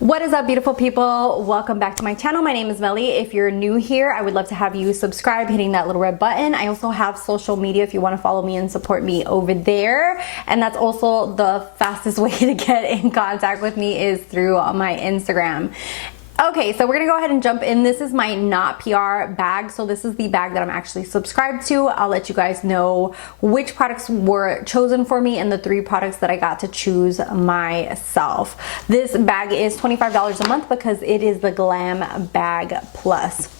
What is up, beautiful people? Welcome back to my channel. My name is Meli. If you're new here, I would love to have you subscribe, hitting that little red button. I also have social media if you want to follow me and support me over there. And that's also the fastest way to get in contact with me is through my Instagram. Okay, so we're gonna go ahead and jump in. This is my not PR bag. So this is the bag that I'm actually subscribed to. I'll let you guys know which products were chosen for me and the 3 products that I got to choose myself. This bag is $25 a month because it is the Glam Bag Plus.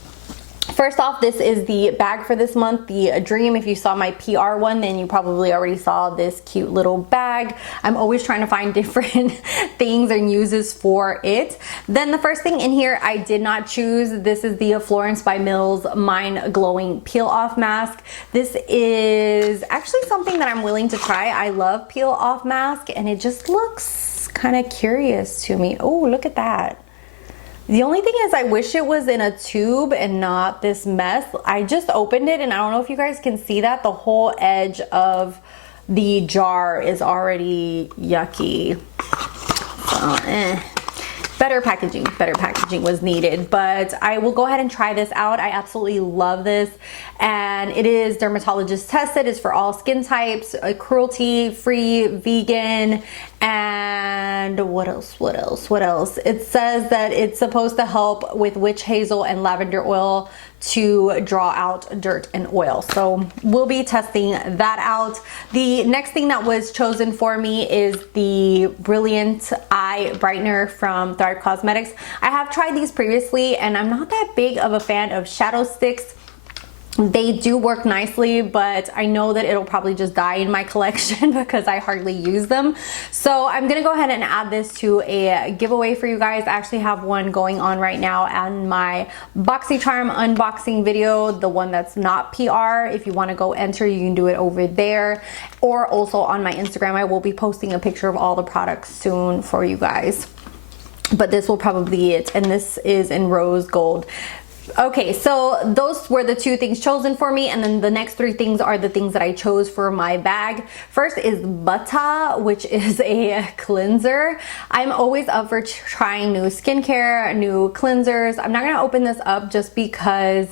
First off, this is the bag for this month, the Dream. If you saw my PR one, then you probably already saw this cute little bag. I'm always trying to find different things and uses for it. Then the first thing in here I did not choose. This is the Florence by Mills Mind Glowing Peel Off Mask. This is actually something that I'm willing to try. I love peel off mask and it just looks kind of curious to me. Oh, look at that. The only thing is I wish it was in a tube and not this mess. I just opened it and I don't know if you guys can see that. The whole edge of the jar is already yucky. So, better packaging was needed, but I will go ahead and try this out. I absolutely love this, and it is dermatologist tested. It's for all skin types, cruelty free, vegan, and what else? It says that it's supposed to help with witch hazel and lavender oil to draw out dirt and oil. So we'll be testing that out. The next thing that was chosen for me is the Brilliant Eye Brightener from Thrive Cosmetics. I have tried these previously and I'm not that big of a fan of shadow sticks. They do work nicely, but I know that it'll probably just die in my collection because I hardly use them. So I'm gonna go ahead and add this to a giveaway for you guys. I actually have one going on right now on my BoxyCharm unboxing video, the one that's not PR. If you wanna go enter, you can do it over there, or also on my Instagram. I will be posting a picture of all the products soon for you guys. But this will probably be it, and this is in rose gold. Okay, so those were the 2 things chosen for me, and then the next 3 things are the things that I chose for my bag. First is Butter, which is a cleanser. I'm always up for trying new skincare, new cleansers. I'm not gonna open this up just because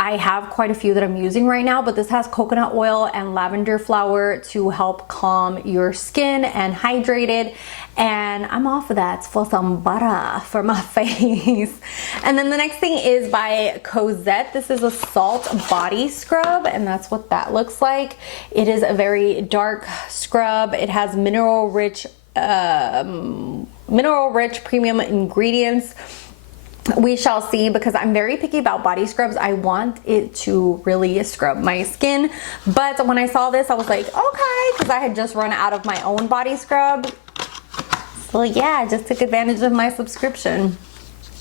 I have quite a few that I'm using right now, but this has coconut oil and lavender flower to help calm your skin and hydrate it. And I'm off of that for some butter for my face. And then the next thing is by Cosette. This is a salt body scrub, and that's what that looks like. It is a very dark scrub. It has mineral rich premium ingredients. We shall see, because I'm very picky about body scrubs. I want it to really scrub my skin. But when I saw this, I was like, okay, because I had just run out of my own body scrub. So yeah, I just took advantage of my subscription.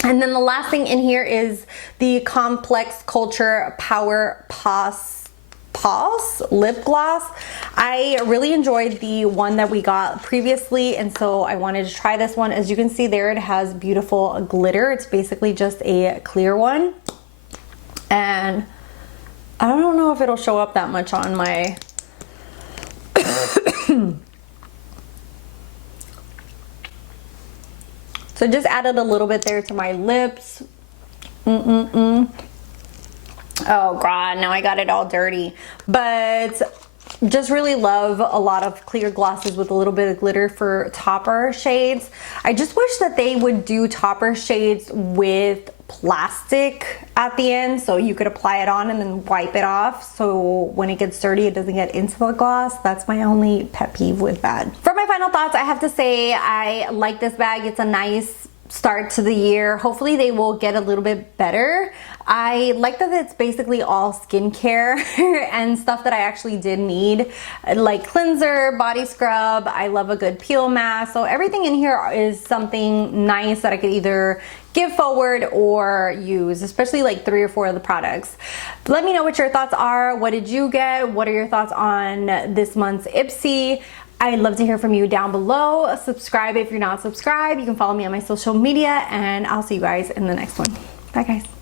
And then the last thing in here is the Complex Culture Power Pause lip gloss. I really enjoyed the one that we got previously, and so I wanted to try this one. As you can see there, it has beautiful glitter. It's basically just a clear one, and I don't know if it'll show up that much on my so just added a little bit there to my lips. Oh God, now I got it all dirty. But just really love a lot of clear glosses with a little bit of glitter for topper shades. I just wish that they would do topper shades with plastic at the end so you could apply it on and then wipe it off, so when it gets dirty it doesn't get into the gloss. That's my only pet peeve with that. For my final thoughts, I have to say I like this bag. It's a nice start to the year. Hopefully they will get a little bit better. I like that it's basically all skincare and stuff that I actually did need, like cleanser, body scrub. I love a good peel mask. So everything in here is something nice that I could either give forward or use, especially like 3 or 4 of the products. Let me know what your thoughts are. What did you get? What are your thoughts on this month's Ipsy? I'd love to hear from you down below. Subscribe if you're not subscribed. You can follow me on my social media, and I'll see you guys in the next one. Bye guys.